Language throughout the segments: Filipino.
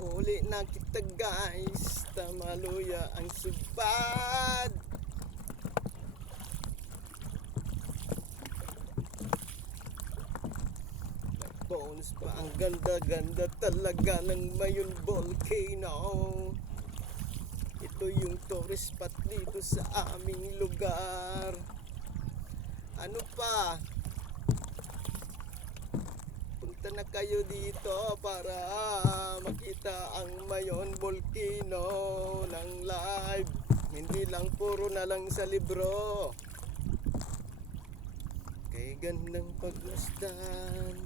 Uli na kita guys, tamaluya ang subad. Bones pa, ang ganda-ganda talaga ng Mayon Volcano. Ito yung tourist spot dito sa aming lugar. Ano pa? Punta na kayo dito para makita ang Mayon Volcano ng live. Hindi lang puro na lang sa libro. Kay gandang pagmasdan.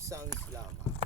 Sounds lamang.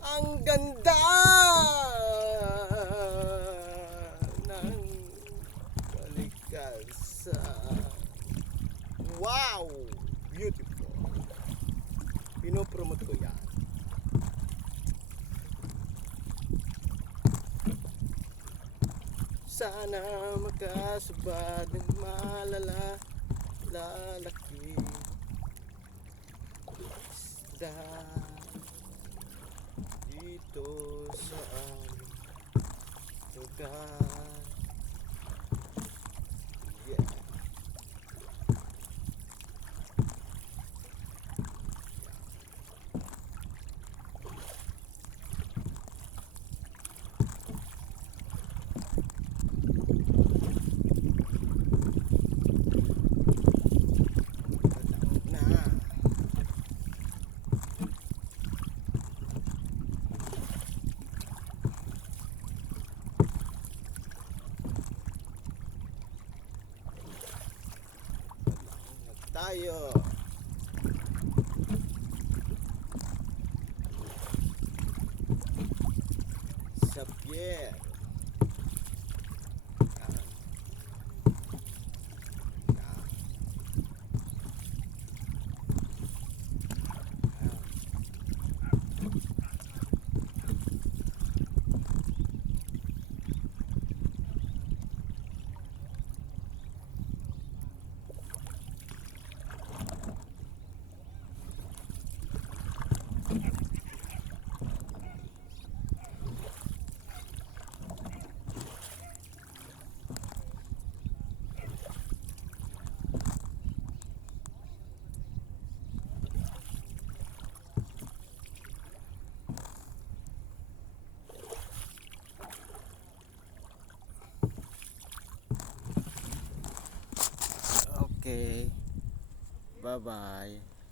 Ang ganda ng kalikasan. Wow! Beautiful. Pinopromote ko yan. Sana makasubad ng lalaki isda dito sa aming lugar. Yeah. Tayo sa pier. Okay, bye bye.